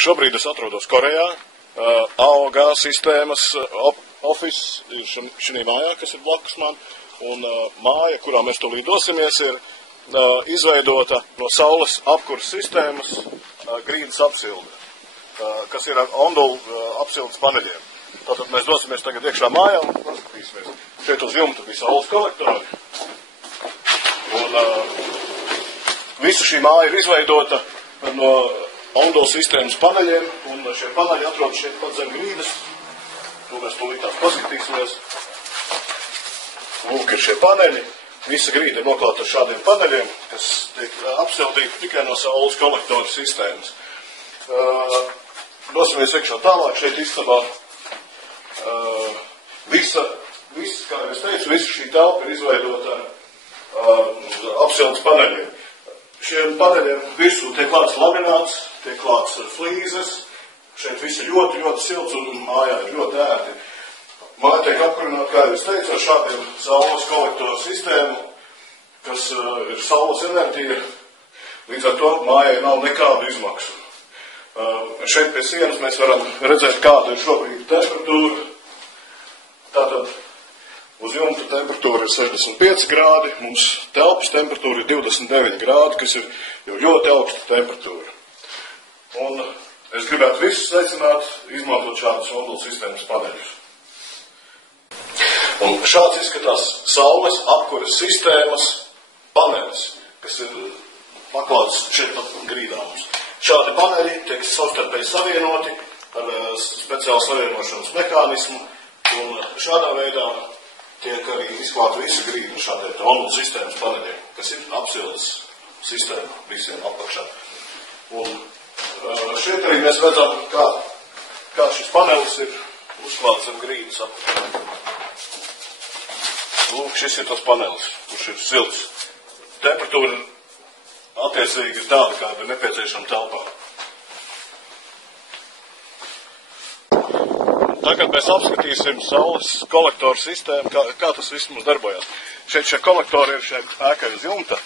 Šobrīd es atrodos Korejā, AOG sistēmas office ir šī mājā, kas ir blakus man, un māja, kurā mēs tūlīt dosimies, ir izveidota no saules apkuras sistēmas grīdas apsilde, kas ir ar ondulu apsildes paneļiem. Tātad mēs dosimies tagad iekšā mājā un paskatīsimies. Šeit uz jumta bija saules kolektori. Un visa šī māja ir izveidota no ondulu sistēmas paneļiem, un šie paneļi atrodas šeit pat zem grīdas. To mēs tūlīt tās paskatīsimies. Lūk, ir šie paneļi. Visa grīda ir noklāta ar šādiem paneļiem, kas tiek apsildīti tikai no saules kolektoru sistēmas. Dosimies iekšā tālāk, šeit istabā. Visa, kā es teicu, visa šī telpa ir izveidota apsildes paneļiem. Šiem paneļiem virsū tiek klāts lamināts, tiek klāts flīzes. Šeit viss ir ļoti, ļoti silts un mājā ir ļoti ērti. Māja tiek apkurināta, kā es teicu, ar šādiem saules kolektoru sistēmu, kas ir saules enerģija. Līdz ar to mājai nav nekādu izmaksu. Šeit pie sienas mēs varam redzēt, kāda ir šobrīd temperatūra. Tātad uz jumta temperatūra ir 65 grādi, mums telpas temperatūra ir 29 grādi, kas ir jau ļoti augsta temperatūra. Un es gribētu visus aicināt izmantot šādas ondulu sistēmas paneļus. Un šāds izskatās saules apkuras sistēmas panelis, kas ir paklāts šeit pat grīdā mums. Šādi paneļi tiek savstarpēji savienoti ar speciālu savienošanas mehānismu, un šādā veidā tiek arī izklāta visa grīda šādiem ondulu sistēmas paneļiem, kas ir apsildes sistēma visiem apakšā. Un šeit arī mēs redzam, kā šis panelis ir uzklāts ar grīdas apakšā. Lūk, šis ir tas panelis, kurš ir silts. Temperatūra attiecīgi ir tāda, kāda ir nepieciešama telpā. Tagad mēs apskatīsim saules kolektoru sistēmu, kā tas viss mums darbojas. Šeit šie kolektori ir šeit ēkai uz jumta.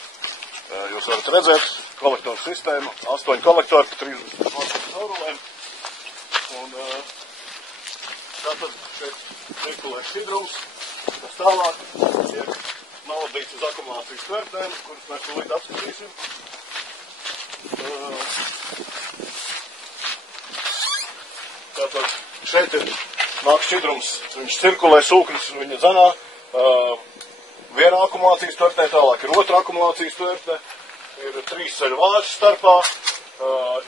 Jūs varat redzēt kolektoru sistēmu, 8 kolektori pa 30 caurulēm. Un tātad šeit cirkulē šķidrums, kas tālāk tiek novadīts uz akumulācijas tvertnēm, kuras mēs tūlīt apskatīsim. Tātad šeit ir nāk šķidrums, viņš cirkulē sūknis viņa dzenā. Viena akumulācijas tvertnē, tālāk ir otra akumulācijas tvertne, ir 3 ceļu vāži starpā,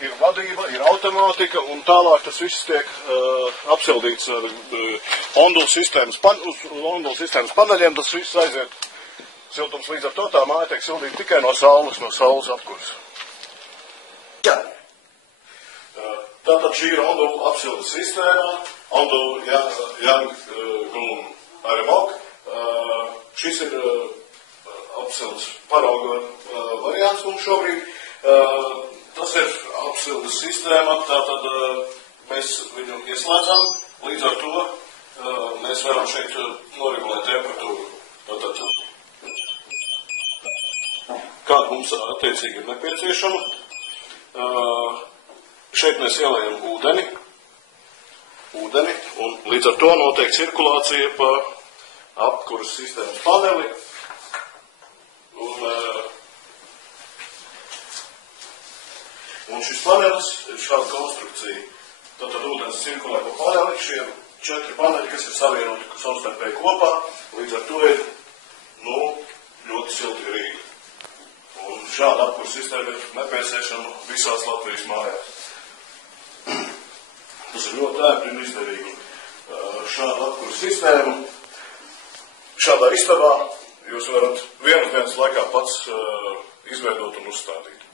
ir vadība, ir automātika, un tālāk tas viss tiek apsildīts ar ondulu sistēmas paneļiem, tas viss aiziet siltums, līdz ar to tā māja tiek sildīta tikai no saules apkuras. Jā. Tātad šī ir ondulu apsildes sistēma, ondulu Yang Aremok. Šis ir apsildes parauga variants mums šobrīd. Tas ir apsildes sistēma, tātad mēs viņu ieslēdzam, līdz ar to mēs varam šeit noregulēt temperatūru. Tātad, kāda mums attiecīgi ir nepieciešama. Šeit mēs ielējam ūdeni, un līdz ar to notiek cirkulācija pa apkuras sistēmas paneli. Un šis panelis ir šāda konstrukcija. Tātad ūdens cirkulē pa paneli, šie 4 paneļi, kas ir savienoti savstarpēji kopā, līdz ar to ir, ļoti silti grīdi. Un šāda apkuras sistēma ir nepieciešama visās Latvijas mājās. Tas ir ļoti ērti un izdevīgi. Šāda apkuras sistēma, šādā istabā jūs varat vienas dienas laikā pats izveidot un uzstādīt.